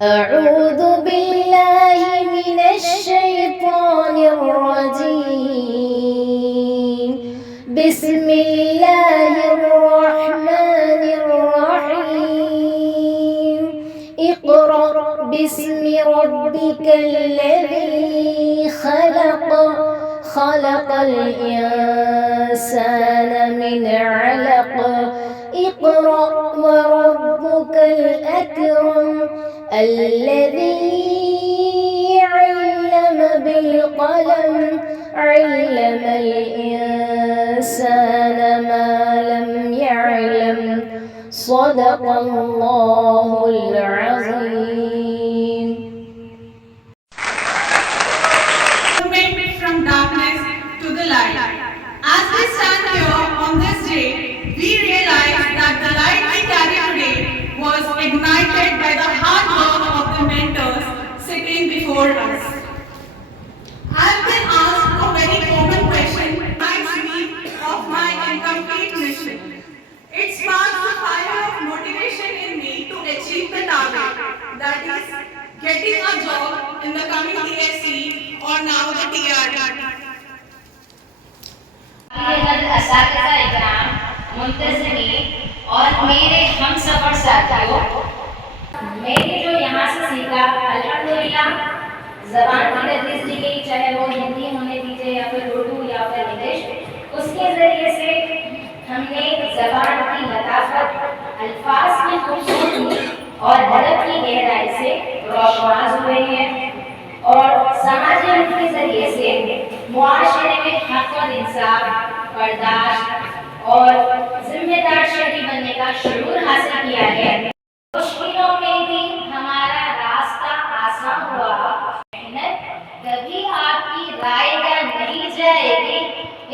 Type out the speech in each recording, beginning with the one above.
أعوذ بالله من الشيطان الرجيم. بسم الله الرحمن الرحيم. اقرأ باسم ربك الذي خلق. خلق الإنسان من علق. اقرأ وربك الأكرم الذي علم بالقلم. علم الإنسان ما لم يعلم. صدق الله العظيم. Movement from darkness to the light. As we stand here on this day, we realize that the light we carry today was ignited by the hard work of the mentors sitting before us. I've been asked a very common question, reminds me of my incomplete mission. It sparks the fire of motivation in me to achieve the target, that is, getting a job in the coming DSC or now the TRT. اساتذہ اکرام، منتظمین اور میرے ہم سفر ساتھیوں، میں نے جو یہاں سے سیکھا الحمدللہ زبان کی تدریس دی گئی، چاہے وہ ہندی ہونے دیجیے یا پھر اردو یا پھر انگلش، اس کے ذریعے سے ہم نے زبان کی لطافت، الفاظ کی خوبصورتی اور ادب کی گہرائی سے روشناس ہوئے ہیں، اور سماجی علم کے ذریعے سے معاشرے میں حق اور انصاف، برداشت اور ذمہ دار شہری بننے کا شعور حاصل کیا ہے۔ مشکلوں میں بھی ہمارا راستہ آسان ہوا، محنت کبھی آپ کی رائے گا نہیں جائے گی،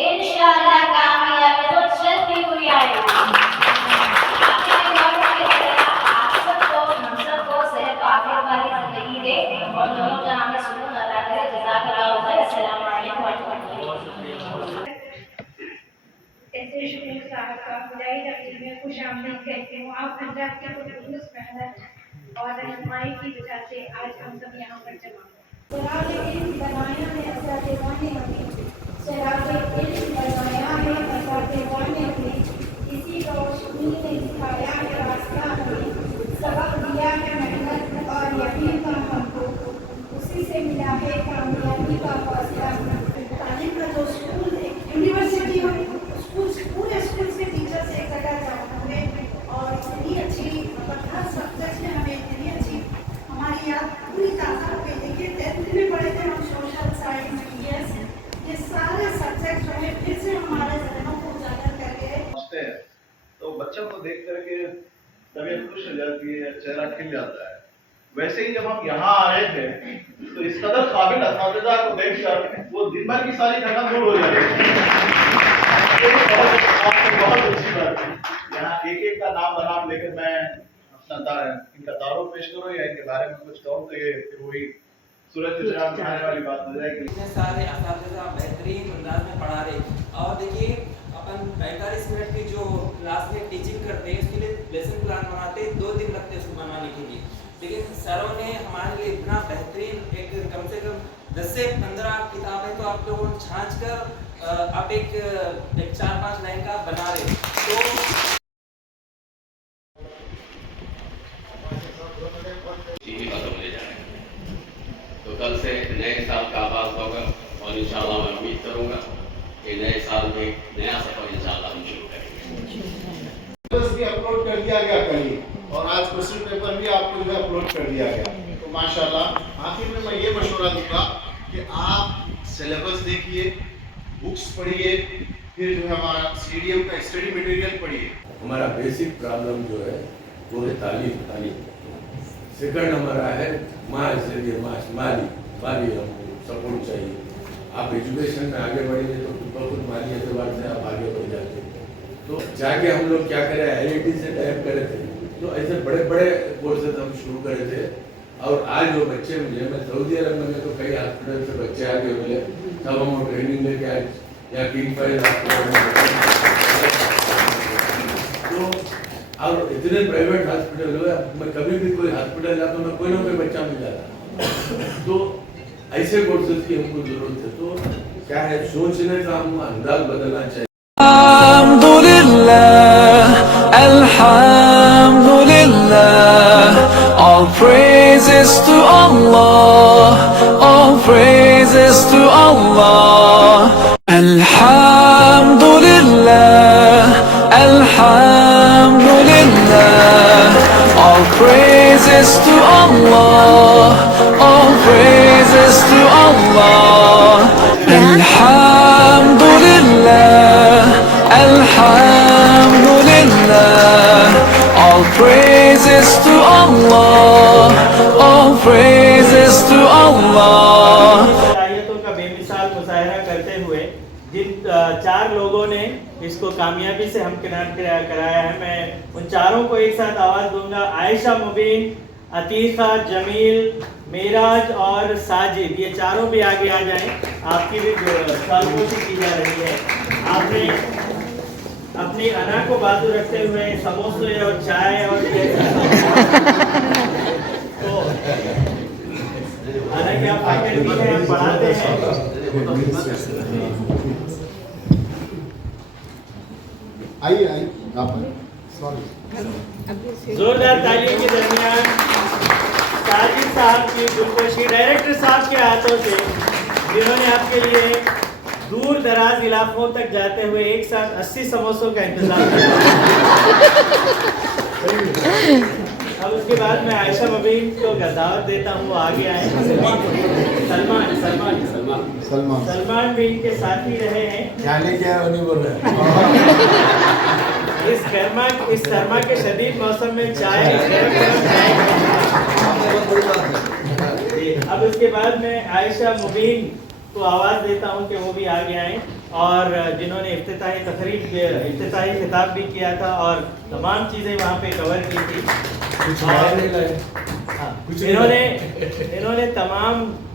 انشاءاللہ کامیابی تو چلتی ہوئی آئے گی۔ ہم سب کو صحت و عافیت والی زندگی دے اور دونوں جہاں میں سکون عطا کرے۔ جزاک اللہ خیر۔ السلام علیکم ورحمۃ اللہ۔ ایسے شکریہ صاحب کا خدائی تقدیر میں خوش آمدید کہتے ہوں۔ آپ حضرات کی خلوص محنت اور رہنمائی کی وجہ سے آج ہم سب یہاں پر جمع ہیں۔ سراغ علم بنایا ہے اساتذہ نے ہمیں، سراغ علم بنایا ہے اساتذہ نے ہمیں، اسی روشنی نے دکھایا ہے راستہ ہمیں، سبق دیا ہے محنت اور یقین کا ہم کو، اسی سے ملا ہے کامیابی کا فاصلہ۔ تعلیم کا جو اسکول ہے، یونیورسٹی ہو، پورے اسکول سے ٹیچر سے ایک جگہ جانا ہے اور اتنی اچھی ہر سبجیکٹ میں ہمیں اتنی اچھی ہماری یاد پوری تازہ ہو گئی۔ دیکھیے 10th میں پڑھے تھے ہم سوشل سائنس، یہ سارے سبجیکٹ جو ہے پھر سے ہمارے ذہنوں کو اجاگر کر کے تو بچوں کو دیکھ کر کے طبیعت خوش ہو جاتی ہے، چہرہ کھل جاتا ہے۔ ویسے ہی جب ہم یہاں آئے تھے تو اس قدر قابل اساتذہ کو دیکھ کر وہ دن بھر کی ساری تھکان دور ہو جاتی ہے۔ بہت اچھی بات ہے۔ یہاں ایک ایک کا نام بنام لے کر میں اپنا ان کا تعارف پیش کروں یا ان کے بارے میں کچھ کہوں تو یہ پھر وہی سورج کے چراغ میں آنے والی بات ہو جائے گی۔ اتنے سارے اساتذہ بہترین انداز میں پڑھا رہے، اور دیکھیے اپن 45 منٹ کی جو کلاس میں ٹیچنگ کرتے ہیں اس کے لیے لیسن پلان بناتے 2 دن لگتے اس کو بنانے کے لیے، لیکن سروں نے ہمارے لیے اتنا بہترین ایک کم سے کم 10 سے 15 کتابیں تو آپ لوگوں نے چھانچ کر اب ایک 4-5 لائن کا بنا رہے، تو تو کل سے نئے سال کا آغاز ہوگا اور انشاءاللہ میں امید کروں گا کہ نئے سال میں نیا سفر انشاءاللہ ہم شروع کریں گے۔ بھی اپلوڈ کر دیا گیا کل، اور آج کوسچن پیپر بھی آپ کو جو اپلوڈ کر دیا گیا، تو ماشاءاللہ آخر میں یہ مشورہ دوں گا کہ آپ سلیبس دیکھیے، بکس پڑھیے، پھر جو ہے ہمارا CDM کا اسٹڈی مٹیریل پڑھیے۔ ہمارا بیسک پرابلم جو ہے وہ ہے تعلیم۔ سیکنڈ ہمارا ہے مالی ہم کو سپورٹ چاہیے۔ آپ ایجوکیشن میں آگے بڑھیں گے تو بخود مالی اعتبار سے آپ آگے بڑھ جاتے ہیں۔ تو جا کے ہم لوگ کیا کرے، IIT سے ٹائپ کرے تھے، تو ایسے بڑے بڑے کورسز ہم شروع کرے تھے، اور آج جو بچے مجھے، میں سعودی عرب میں تو کئی ہاسپٹل سے بچے آگے ملے، تب ہم ٹریننگ لے کے آئے، یا کنگ فائز ہاسپٹل میں۔ تو اور اتنے پرائیویٹ ہاسپٹل ہوئے, میں کبھی بھی کوئی ہاسپٹل جاتا ہوں, میں کوئی نہ کوئی بچہ مل جاتا. تو ایسے کورسز کی ہم کو ضرورت ہے. تو کیا ہے, سوچنے کا ہم انداز بدلنا چاہیے. Alhamdulillah, Alhamdulillah, all praises to Allah, all praises to Allah. Alhamdulillah, Alhamdulillah, all praises to Allah, all praises to Allah. Alhamdulillah, Alhamdulillah, all praises to Allah, all praises to Allah. صلاحیتوں کا بے مثال مظاہرہ کرتے ہوئے جن 4 لوگوں نے اس کو کامیابی سے ہمکنار کرایا ہے, میں ان چاروں کو ایک ساتھ آواز دوں گا. عائشہ مبین, عتیقہ, جمیل, معراج اور ساجد, یہ چاروں بھی آگے آ جائیں. آپ کی بھی سالگوشی کی جا رہی ہے. آپ نے اپنی انا کو بازو رکھتے ہوئے سموسے اور چائے اور تو حالانکہ آپ فیکلٹی ہیں, ہم پڑھاتے ہیں. آئیے آپ زوردار تالیوں کے درمیان ساجد صاحب کی گلپوشی ڈائریکٹر صاحب کے ہاتھوں سے, جنہوں نے آپ کے لیے دور دراز علاقوں تک جاتے ہوئے ایک ساتھ 80 سموسوں کا انتظام کیا. اب اس کے بعد میں عائشہ مبین کو دعوت دیتا ہوں, وہ آگے آئے. سلمان بھی ان کے ساتھ ہی رہے ہیں. اس سرما کے شدید موسم میں چائے. اب اس کے بعد میں عائشہ مبین کو آواز دیتا ہوں کہ وہ بھی آگے آئیں, اور جنہوں نے افتتاحی خطاب بھی کیا تھا اور تمام چیزیں وہاں پہ کور کی تھی. انہوں نے تمام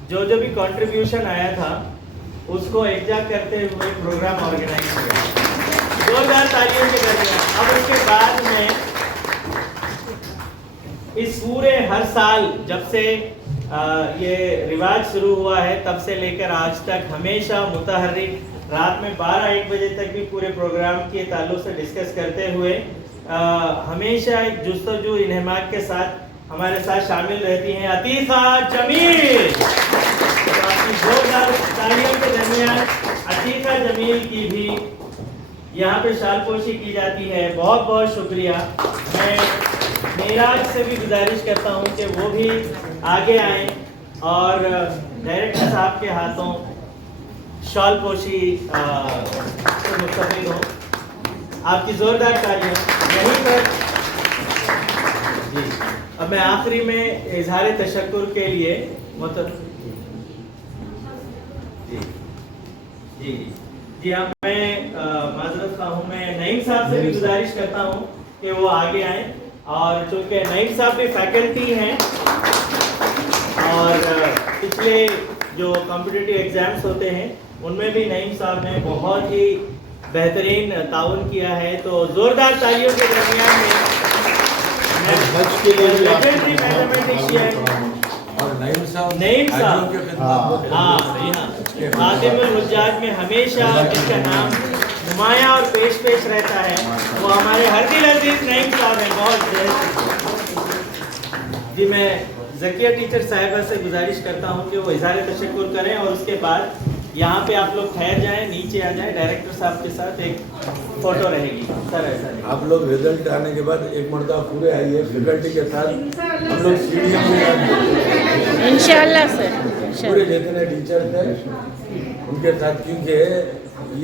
جو بھی کنٹریبیوشن آیا تھا اس کو یکجا کرتے ہوئے پروگرام آرگنائز کیا. زوردار تالیوں کے درمیان. اب اس کے بعد میں اس پورے ہر سال جب سے یہ رواج شروع ہوا ہے تب سے لے کر آج تک ہمیشہ متحرک رات میں 12-1 بجے تک بھی پورے پروگرام کے تعلق سے ڈسکس کرتے ہوئے ہمیشہ ایک جستجو انہماک کے ساتھ ہمارے ساتھ شامل رہتی ہیں عتیقہ جمیل. آپ کی زوردار تالیوں کے درمیان عتیقہ جمیل کی بھی یہاں پہ شال پوشی کی جاتی ہے. بہت بہت شکریہ. میں معراج سے بھی گزارش کرتا ہوں کہ وہ بھی آگے آئیں اور ڈائریکٹر صاحب کے ہاتھوں شال پوشی سے مستفید ہوں. آپ کی زوردار تالیاں یہیں پر. جی اب میں آخری میں اظہار تشکر کے لیے جی ہاں میں معذرت خواہ ہوں. میں نعیم صاحب سے بھی گزارش کرتا ہوں کہ وہ آگے آئیں, اور چونکہ نعیم صاحب بھی فیکلٹی ہیں اور پچھلے جو کمپٹیٹیو ایگزامس ہوتے ہیں ان میں بھی نعیم صاحب نے بہت ہی بہترین تعاون کیا ہے. تو زوردار تالیوں کے درمیان میں لیجنڈری میتھمیٹیشین اور نعیم صاحب خاتم الحجاج میں ہمیشہ جس کا نام نمایاں اور پیش رہتا ہے وہ ہمارے ہر دل عزیز نعیم صاحب ہیں. بہت جی میں ذکیہ ٹیچر صاحبہ سے گزارش کرتا ہوں کہ وہ اظہار تشکر کریں, اور اس کے بعد یہاں پہ آپ لوگ ٹھہر جائیں, نیچے آ جائیں. ڈائریکٹر صاحب کے ساتھ ایک فوٹو رہے گی. سر ایسا نہیں, آپ لوگ رزلٹ آنے کے بعد ایک مرتبہ پورے آئیے فیکلٹی کے ساتھ. ہم لوگ سیڑھیاں میں انشاءاللہ سر پورے جتنے ٹیچر تھے ان کے ساتھ, کیونکہ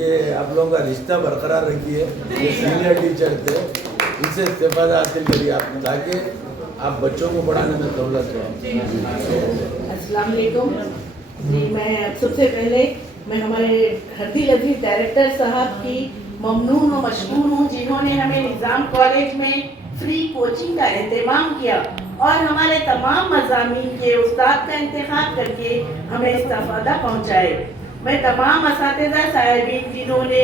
یہ آپ لوگوں کا رشتہ برقرار رکھیے. یہ سینئر ٹیچر تھے, ان سے استفادہ حاصل کریے آپ, تاکہ آپ بچوں کو پڑھانے میں سہولت ہو. السلام علیکم. جی میں سب سے پہلے ہمارے ہردل عزیز ڈائریکٹر صاحب کی ممنون و مشکور ہوں, جنہوں نے ہمیں نظام کالج میں فری کوچنگ کا اہتمام کیا اور ہمارے تمام مضامین کے استاد کا انتخاب کر کے ہمیں استفادہ پہنچائے. میں تمام اساتذہ صاحبین جنہوں نے